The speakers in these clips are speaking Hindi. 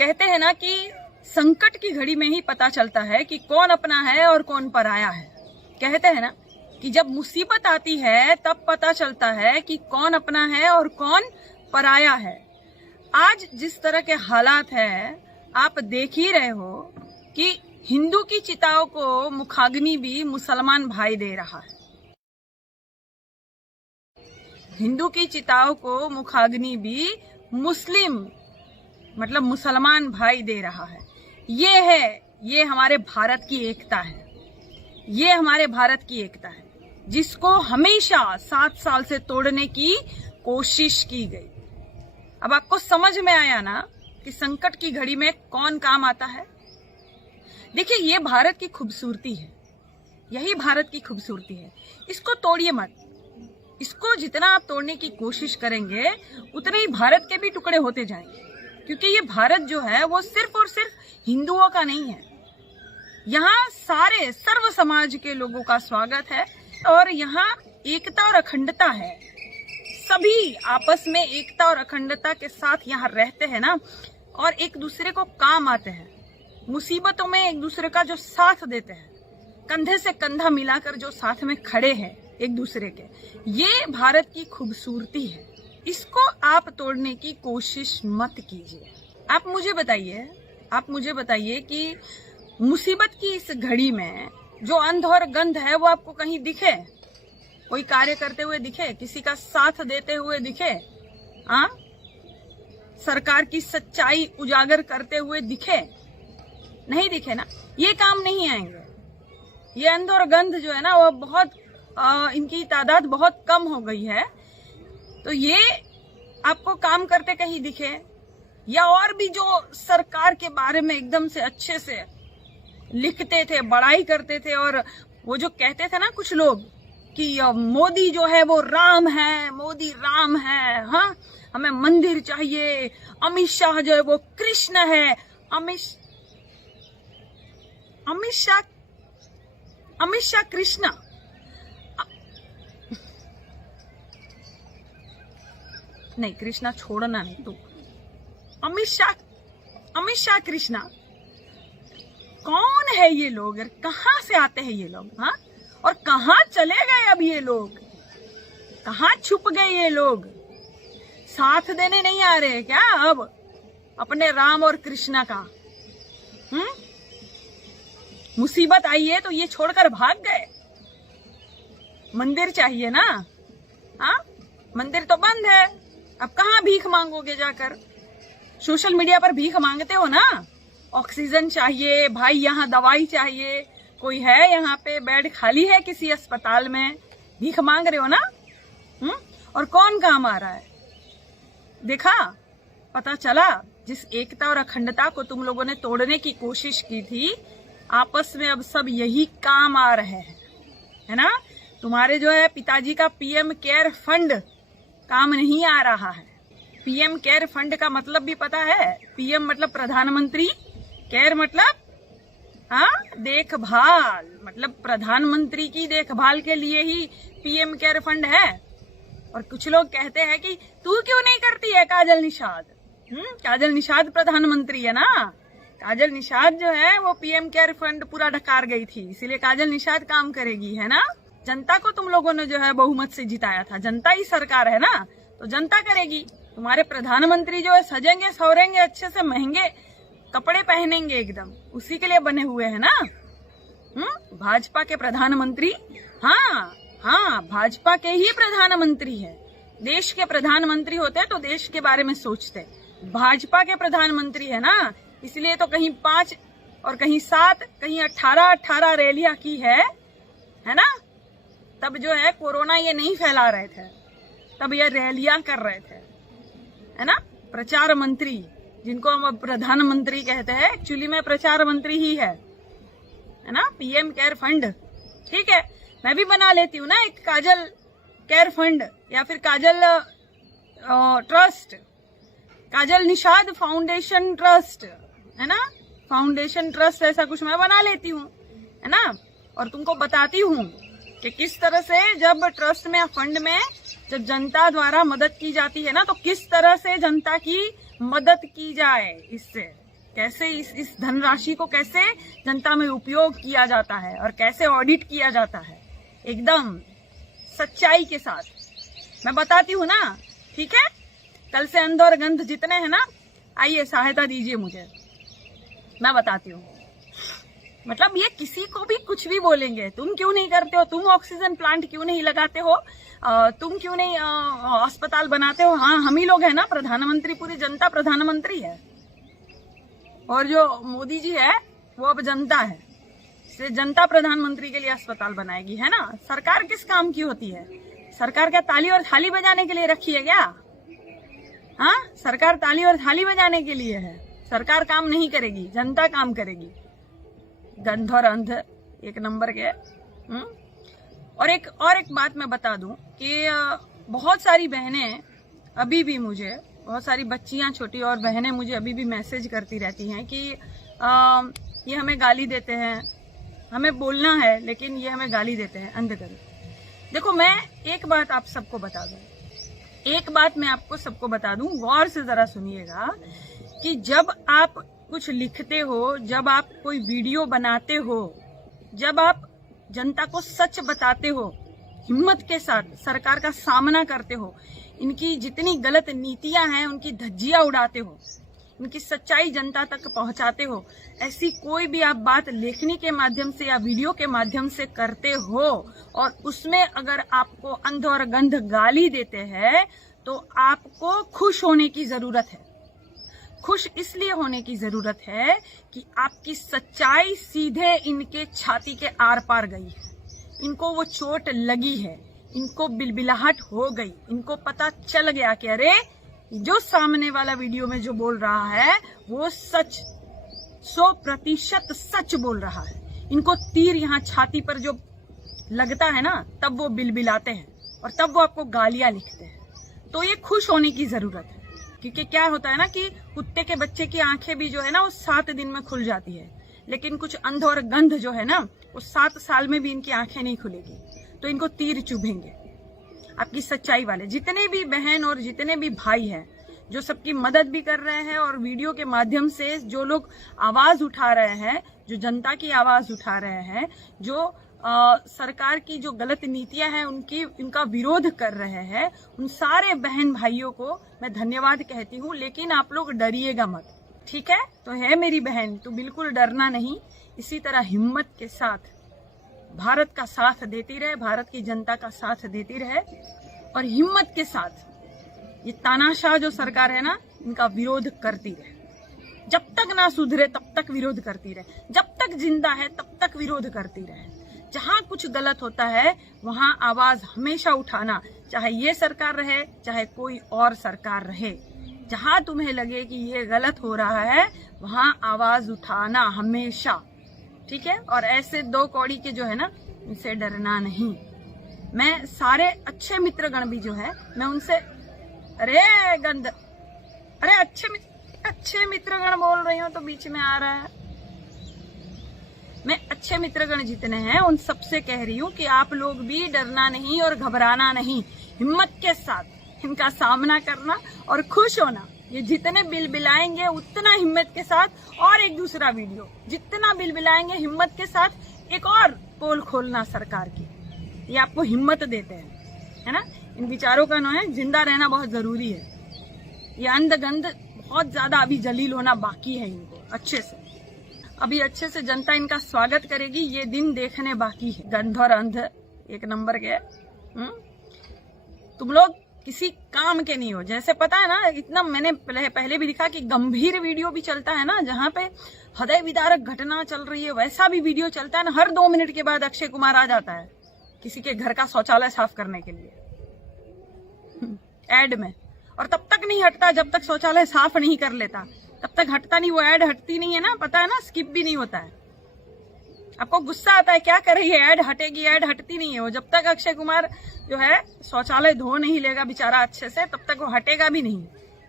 कहते हैं ना कि संकट की घड़ी में ही पता चलता है कि कौन अपना है और कौन पराया है। कहते हैं ना कि जब मुसीबत आती है तब पता चलता है कि कौन अपना है और कौन पराया है। आज जिस तरह के हालात हैं, आप देख ही रहे हो कि हिंदू की चिताओं को मुखाग्नि भी मुसलमान भाई दे रहा है। हिंदू की चिताओं को मुखाग्नि भी मुसलमान भाई दे रहा है। ये हमारे भारत की एकता है। ये हमारे भारत की एकता है जिसको हमेशा 7 साल से तोड़ने की कोशिश की गई। अब आपको समझ में आया ना कि संकट की घड़ी में कौन काम आता है। देखिए, ये भारत की खूबसूरती है। यही भारत की खूबसूरती है। इसको तोड़िए मत। इसको जितना आप तोड़ने की कोशिश करेंगे उतने ही भारत के भी टुकड़े होते जाएंगे, क्योंकि ये भारत जो है वो सिर्फ और सिर्फ हिंदुओं का नहीं है। यहाँ सारे सर्व समाज के लोगों का स्वागत है और यहाँ एकता और अखंडता है। सभी आपस में एकता और अखंडता के साथ यहाँ रहते हैं ना, और एक दूसरे को काम आते हैं। मुसीबतों में एक दूसरे का जो साथ देते हैं, कंधे से कंधा मिलाकर जो साथ में खड़े हैं एक दूसरे के, ये भारत की खूबसूरती है। इसको आप तोड़ने की कोशिश मत कीजिए। आप मुझे बताइए कि मुसीबत की इस घड़ी में जो अंध और गंध है वो आपको कहीं दिखे? कोई कार्य करते हुए दिखे? किसी का साथ देते हुए दिखे? सरकार की सच्चाई उजागर करते हुए दिखे? नहीं दिखे ना। ये काम नहीं आएंगे। ये अंध और गंध जो है ना वो बहुत इनकी तादाद बहुत कम हो गई है। तो ये आपको काम करते कहीं दिखे, या और भी जो सरकार के बारे में एकदम से अच्छे से लिखते थे, बड़ाई करते थे, और वो जो कहते थे ना कुछ लोग कि मोदी जो है वो राम है, मोदी राम है, हाँ हमें मंदिर चाहिए, अमित शाह जो है वो कृष्ण है, अमित शाह कृष्ण। नहीं, कृष्णा छोड़ना नहीं तू। अमित शाह कृष्णा। कौन है ये लोग? कहाँ से आते हैं ये लोग? हाँ, और कहाँ चले गए अब ये लोग? कहाँ छुप गए ये लोग? साथ देने नहीं आ रहे क्या अब अपने राम और कृष्णा का? मुसीबत आई है तो ये छोड़कर भाग गए। मंदिर चाहिए ना? हाँ, मंदिर तो बंद है। अब कहाँ भीख मांगोगे जाकर? सोशल मीडिया पर भीख मांगते हो ना। ऑक्सीजन चाहिए भाई, यहाँ दवाई चाहिए, कोई है यहाँ पे बेड खाली है किसी अस्पताल में, भीख मांग रहे हो ना। और कौन काम आ रहा है? देखा, पता चला जिस एकता और अखंडता को तुम लोगों ने तोड़ने की कोशिश की थी, आपस में अब सब यही काम आ रहे हैं, है ना। तुम्हारे जो है पिताजी का पीएम केयर फंड काम नहीं आ रहा है। पीएम केयर फंड का मतलब भी पता है? पीएम मतलब प्रधानमंत्री, केयर मतलब देखभाल, मतलब प्रधानमंत्री की देखभाल के लिए ही पीएम केयर फंड है। और कुछ लोग कहते हैं कि तू क्यों नहीं करती है काजल निषाद? काजल निषाद प्रधानमंत्री है ना। काजल निषाद जो है वो पीएम केयर फंड पूरा ढकार गई थी, इसीलिए काजल निषाद काम करेगी, है ना। जनता को तुम लोगों ने जो है बहुमत से जिताया था, जनता ही सरकार है ना, तो जनता करेगी। तुम्हारे प्रधानमंत्री जो है सजेंगे सवरेंगे, अच्छे से महंगे कपड़े पहनेंगे, एकदम उसी के लिए बने हुए हैं ना। भाजपा के प्रधानमंत्री, हाँ भाजपा के ही प्रधानमंत्री है। देश के प्रधानमंत्री होते तो देश के बारे में सोचते। भाजपा के प्रधानमंत्री है ना, इसलिए तो कहीं 5 और कहीं 7 कहीं 18 रैलियां की है ना। तब जो है कोरोना ये नहीं फैला रहे थे, तब ये रैलियां कर रहे थे, है ना। प्रचार मंत्री, जिनको हम प्रधानमंत्री कहते हैं, एक्चुअली में प्रचार मंत्री ही है ना। पीएम केयर फंड, ठीक है, मैं भी बना लेती हूँ ना एक काजल केयर फंड, या फिर काजल ट्रस्ट, काजल निषाद फाउंडेशन ट्रस्ट, है ना। फाउंडेशन ट्रस्ट ऐसा कुछ मैं बना लेती हूँ, है ना। और तुमको बताती हूँ कि किस तरह से जब ट्रस्ट में, फंड में जब जनता द्वारा मदद की जाती है ना, तो किस तरह से जनता की मदद की जाए इससे, कैसे इस धनराशि को कैसे जनता में उपयोग किया जाता है और कैसे ऑडिट किया जाता है, एकदम सच्चाई के साथ मैं बताती हूँ ना। ठीक है, कल से अंध और गंध जितने हैं ना, आइए सहायता दीजिए मुझे, मैं बताती हूँ। मतलब ये किसी को भी कुछ भी बोलेंगे, तुम क्यों नहीं करते हो, तुम ऑक्सीजन प्लांट क्यों नहीं लगाते हो, तुम क्यों नहीं अस्पताल बनाते हो। हाँ, हम ही लोग हैं ना प्रधानमंत्री, पूरी जनता प्रधानमंत्री है, और जो मोदी जी है वो अब जनता है, इसलिए जनता प्रधानमंत्री के लिए अस्पताल बनाएगी, है ना। सरकार किस काम की होती है? सरकार क्या ताली और थाली बजाने के लिए रखी है क्या? हाँ, सरकार ताली और थाली बजाने के लिए है। सरकार काम नहीं करेगी, जनता काम करेगी। गंध और अंध एक नंबर के। और एक बात मैं बता दूं कि बहुत सारी बहनें अभी भी मुझे, बहुत सारी बच्चियां छोटी और बहनें मुझे अभी भी मैसेज करती रहती हैं कि ये हमें गाली देते हैं, हमें बोलना है लेकिन ये हमें गाली देते हैं, अंधकरण। देखो, मैं एक बात आप सबको बता दूं, एक बात मैं आपको सबको बता दूं, गौर से जरा सुनिएगा कि जब आप कुछ लिखते हो, जब आप कोई वीडियो बनाते हो, जब आप जनता को सच बताते हो, हिम्मत के साथ सरकार का सामना करते हो, इनकी जितनी गलत नीतियां हैं उनकी धज्जियां उड़ाते हो, इनकी सच्चाई जनता तक पहुंचाते हो, ऐसी कोई भी आप बात लेखनी के माध्यम से या वीडियो के माध्यम से करते हो और उसमें अगर आपको अंध और गंध गाली देते हैं तो आपको खुश होने की जरूरत है। खुश इसलिए होने की जरूरत है कि आपकी सच्चाई सीधे इनके छाती के आर पार गई है, इनको वो चोट लगी है, इनको बिलबिलाहट हो गई, इनको पता चल गया कि अरे जो सामने वाला वीडियो में जो बोल रहा है वो सच, 100% सच बोल रहा है। इनको तीर यहाँ छाती पर जो लगता है ना, तब वो बिलबिलाते हैं और तब वो आपको गालियां लिखते हैं। तो ये खुश होने की जरूरत है, क्योंकि क्या होता है ना कि कुत्ते के बच्चे की आंखें भी जो है ना वो 7 दिन में खुल जाती है, लेकिन कुछ अंध और गंध जो है ना वो 7 साल में भी इनकी आंखें नहीं खुलेगी, तो इनको तीर चुभेंगे। आपकी सच्चाई वाले जितने भी बहन और जितने भी भाई हैं, जो सबकी मदद भी कर रहे हैं और वीडियो के माध्यम से जो लोग आवाज उठा रहे हैं, जो जनता की आवाज उठा रहे हैं, जो सरकार की जो गलत नीतियां हैं उनका विरोध कर रहे हैं, उन सारे बहन भाइयों को मैं धन्यवाद कहती हूँ। लेकिन आप लोग डरिएगा मत, ठीक है? तो है मेरी बहन, तो बिल्कुल डरना नहीं, इसी तरह हिम्मत के साथ भारत का साथ देती रहे, भारत की जनता का साथ देती रहे और हिम्मत के साथ ये तानाशाह जो सरकार है ना, इनका विरोध करती रहे। जब तक ना सुधरे तब तक विरोध करती रहे, जब तक जिंदा है तब तक विरोध करती रहे। जहां कुछ गलत होता है वहां आवाज हमेशा उठाना, चाहे ये सरकार रहे चाहे कोई और सरकार रहे। जहां तुम्हें लगे कि ये गलत हो रहा है वहां आवाज उठाना हमेशा, ठीक है? और ऐसे 2 कौड़ी के जो है ना, इनसे डरना नहीं। मैं सारे अच्छे मित्रगण भी जो है, मैं उनसे, अरे गंद, अरे अच्छे मित्रगण बोल रही हूँ तो बीच में आ रहा है। मैं अच्छे मित्रगण जितने हैं उन सबसे कह रही हूँ कि आप लोग भी डरना नहीं और घबराना नहीं, हिम्मत के साथ इनका सामना करना और खुश होना। ये जितने बिलबिलाएंगे उतना हिम्मत के साथ, और एक दूसरा वीडियो जितना बिलबिलाएंगे हिम्मत के साथ, एक और पोल खोलना सरकार की, ये आपको हिम्मत देते हैं, है ना? इन विचारों का ना है, जिंदा रहना बहुत जरूरी है। ये अंध गंध बहुत ज्यादा अभी जलील होना बाकी है, इनको अच्छे से, अभी अच्छे से जनता इनका स्वागत करेगी, ये दिन देखने बाकी है। गंध और अंध एक नंबर के। तुम लोग किसी काम के नहीं हो, जैसे पता है ना, इतना मैंने पहले भी लिखा कि गंभीर वीडियो भी चलता है ना, जहाँ पे हृदय विदारक घटना चल रही है, वैसा भी वीडियो चलता है ना। हर 2 मिनट के बाद अक्षय कुमार आ जाता है किसी के घर का शौचालय साफ करने के लिए एड में, और तब तक नहीं हटता जब तक शौचालय साफ नहीं कर लेता, तब तक हटता नहीं, वो एड हटती नहीं है ना, पता है ना, स्किप भी नहीं होता है। आपको गुस्सा आता है, क्या कर रही है, ऐड हटेगी, ऐड हटती नहीं है वो। जब तक अक्षय कुमार जो है शौचालय धो नहीं लेगा बेचारा अच्छे से, तब तक वो हटेगा भी नहीं।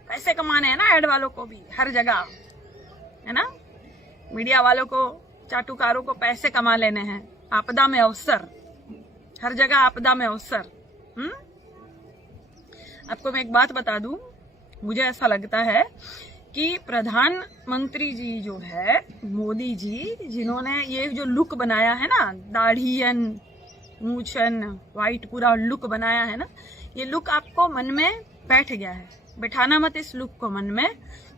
पैसे कमाने हैं ना ऐड वालों को भी हर जगह, है ना? मीडिया वालों को, चाटुकारों को पैसे कमा लेने हैं। आपदा में अवसर, हर जगह आपदा में अवसर। आपको मैं एक बात बता दूं, मुझे ऐसा लगता है कि प्रधानमंत्री जी जो है मोदी जी, जिन्होंने ये जो लुक बनाया है ना, दाढ़ीयन मूछन वाइट पूरा लुक बनाया है ना, ये लुक आपको मन में बैठ गया है। बैठाना मत इस लुक को मन में,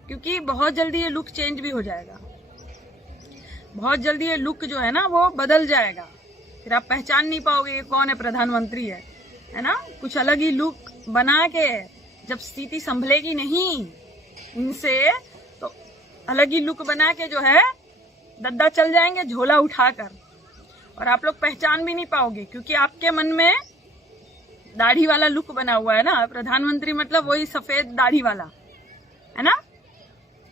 क्योंकि बहुत जल्दी ये लुक चेंज भी हो जाएगा। बहुत जल्दी ये लुक जो है ना वो बदल जाएगा, फिर आप पहचान नहीं पाओगे ये कौन है प्रधानमंत्री है ना। कुछ अलग ही लुक बना के जब स्थिति संभलेगी नहीं इनसे, तो अलग ही लुक बना के जो है दद्दा चल जाएंगे झोला उठाकर, और आप लोग पहचान भी नहीं पाओगे, क्योंकि आपके मन में दाढ़ी वाला लुक बना हुआ है ना। प्रधानमंत्री मतलब वही सफेद दाढ़ी वाला है ना।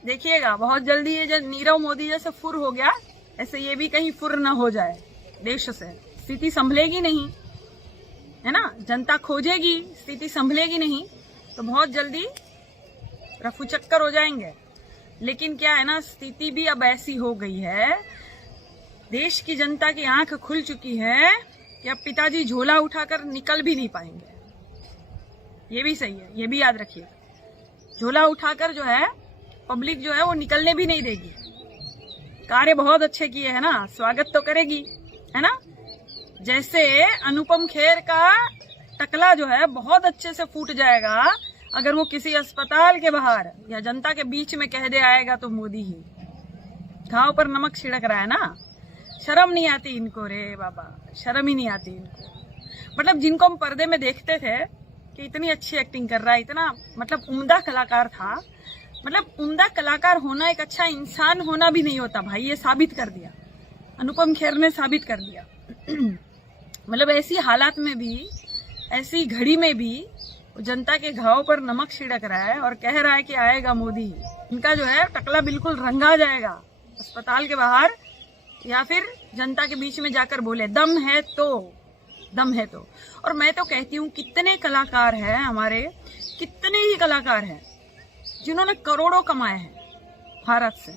देखिएगा बहुत जल्दी ये जो नीरव मोदी जैसे फुर हो गया, ऐसे ये भी कहीं फुर न हो जाए देश से। स्थिति संभलेगी नहीं है ना, जनता खोजेगी, स्थिति संभलेगी नहीं तो बहुत जल्दी रफू चक्कर हो जाएंगे। लेकिन क्या है ना, स्थिति भी अब ऐसी हो गई है, देश की जनता की आंख खुल चुकी है कि अब पिताजी झोला उठाकर निकल भी नहीं पाएंगे। ये भी सही है, ये भी याद रखिए। झोला उठाकर जो है पब्लिक जो है वो निकलने भी नहीं देगी। कार्य बहुत अच्छे किए है ना, स्वागत तो करेगी है ना। जैसे अनुपम खेर का टकला जो है बहुत अच्छे से फूट जाएगा अगर वो किसी अस्पताल के बाहर या जनता के बीच में कह दे आएगा तो मोदी ही। घाव पर नमक छिड़क रहा है ना। शर्म नहीं आती इनको रे बाबा, शर्म ही नहीं आती इनको। मतलब जिनको हम पर्दे में देखते थे कि इतनी अच्छी एक्टिंग कर रहा है, इतना मतलब उम्दा कलाकार था। मतलब उम्दा कलाकार होना एक अच्छा इंसान होना भी नहीं होता भाई, ये साबित कर दिया अनुपम खेर ने, साबित कर दिया। मतलब ऐसी हालात में भी, ऐसी घड़ी में भी जनता के घाव पर नमक छिड़क रहा है और कह रहा है कि आएगा मोदी। इनका जो है टकला बिल्कुल रंगा जाएगा अस्पताल के बाहर या फिर जनता के बीच में जाकर बोले दम है तो, दम है तो। और मैं तो कहती हूँ कितने कलाकार हैं हमारे, कितने ही कलाकार हैं जिन्होंने करोड़ों कमाए हैं भारत से।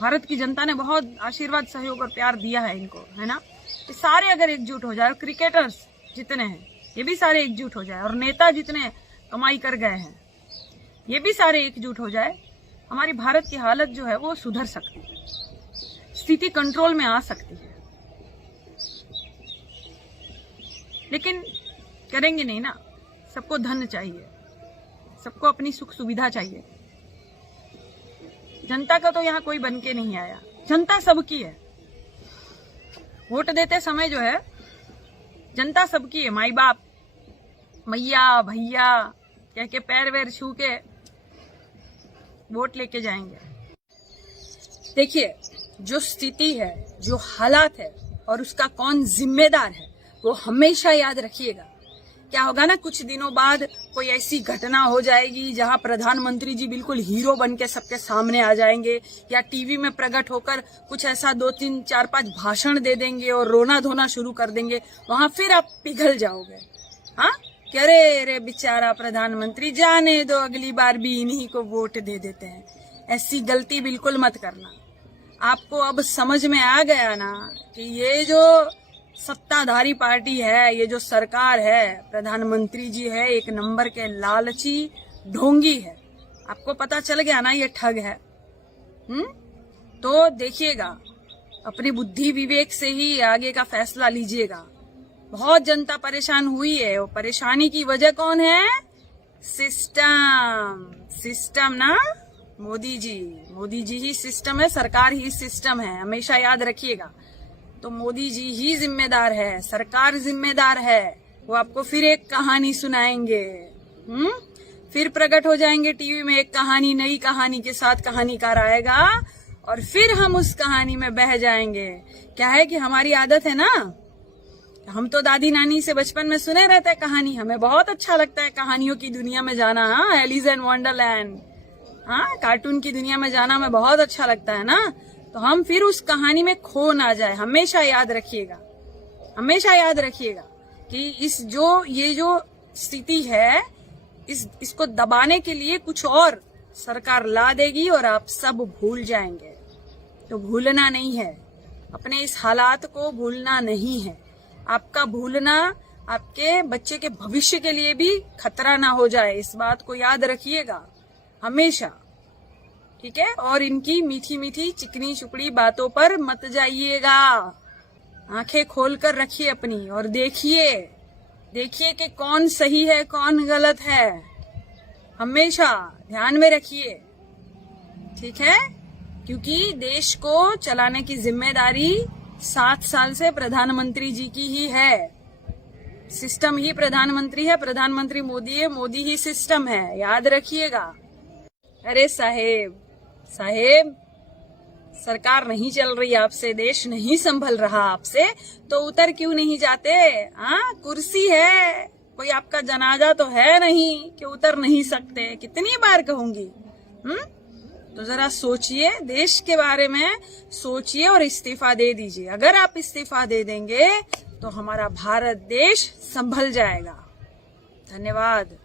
भारत की जनता ने बहुत आशीर्वाद, सहयोग और प्यार दिया है इनको, है ना। ये सारे अगर एकजुट हो जाए, और क्रिकेटर्स जितने हैं ये भी सारे एकजुट हो जाए, और नेता जितने कमाई कर गए हैं ये भी सारे एकजुट हो जाए, हमारी भारत की हालत जो है वो सुधर सकती है, स्थिति कंट्रोल में आ सकती है। लेकिन करेंगे नहीं ना। सबको धन चाहिए, सबको अपनी सुख सुविधा चाहिए। जनता का तो यहाँ कोई बन के नहीं आया, जनता सबकी है। वोट देते समय जो है जनता सबकी है। माई बाप, मैया, भैया कह के पैर वैर छू के वोट लेके जाएंगे। देखिए जो स्थिति है, जो हालात है और उसका कौन जिम्मेदार है वो हमेशा याद रखिएगा। क्या होगा ना, कुछ दिनों बाद कोई ऐसी घटना हो जाएगी जहां प्रधानमंत्री जी बिल्कुल हीरो बन के सबके सामने आ जाएंगे, या टीवी में प्रकट होकर कुछ ऐसा 2, 3, 4, 5 भाषण दे देंगे और रोना धोना शुरू कर देंगे। वहां फिर आप पिघल जाओगे। हाँ, कि रे बेचारा प्रधानमंत्री, जाने दो, अगली बार भी इन्हीं को वोट दे देते हैं। ऐसी गलती बिल्कुल मत करना। आपको अब समझ में आ गया ना कि ये जो सत्ताधारी पार्टी है, ये जो सरकार है, प्रधानमंत्री जी है, एक नंबर के लालची ढोंगी है। आपको पता चल गया ना ये ठग है। तो देखिएगा, अपनी बुद्धि विवेक से ही आगे का फैसला लीजिएगा। बहुत जनता परेशान हुई है, वो परेशानी की वजह कौन है? सिस्टम ना, मोदी जी ही सिस्टम है, सरकार ही सिस्टम है, हमेशा याद रखिएगा। तो मोदी जी ही जिम्मेदार है, सरकार जिम्मेदार है। वो आपको फिर एक कहानी सुनाएंगे, फिर प्रकट हो जाएंगे टीवी में एक कहानी, नई कहानी के साथ कहानीकार आएगा और फिर हम उस कहानी में बह जाएंगे। क्या है कि हमारी आदत है ना, हम तो दादी नानी से बचपन में सुने रहते हैं कहानी, हमें बहुत अच्छा लगता है कहानियों की दुनिया में जाना। हाँ, एलिस इन वंडरलैंड, हाँ, कार्टून की दुनिया में जाना हमें बहुत अच्छा लगता है ना। तो हम फिर उस कहानी में खो ना जाए, हमेशा याद रखिएगा, हमेशा याद रखिएगा कि ये जो स्थिति है, इसको दबाने के लिए कुछ और सरकार ला देगी और आप सब भूल जाएंगे। तो भूलना नहीं है, अपने इस हालात को भूलना नहीं है। आपका भूलना आपके बच्चे के भविष्य के लिए भी खतरा ना हो जाए, इस बात को याद रखिएगा हमेशा। ठीक है। और इनकी मीठी मीठी चिकनी चुपड़ी बातों पर मत जाइएगा। आंखें खोलकर रखिए अपनी और देखिए कि कौन सही है कौन गलत है, हमेशा ध्यान में रखिए, ठीक है। क्योंकि देश को चलाने की जिम्मेदारी 7 साल से प्रधानमंत्री जी की ही है। सिस्टम ही प्रधानमंत्री है, प्रधानमंत्री मोदी है, मोदी ही सिस्टम है, याद रखिएगा। अरे साहेब सरकार नहीं चल रही आपसे, देश नहीं संभल रहा आपसे, तो उतर क्यों नहीं जाते? हाँ, कुर्सी है, कोई आपका जनाजा तो है नहीं कि उतर नहीं सकते। कितनी बार कहूंगी? तो जरा सोचिए, देश के बारे में सोचिए और इस्तीफा दे दीजिए। अगर आप इस्तीफा दे देंगे तो हमारा भारत देश संभल जाएगा। धन्यवाद।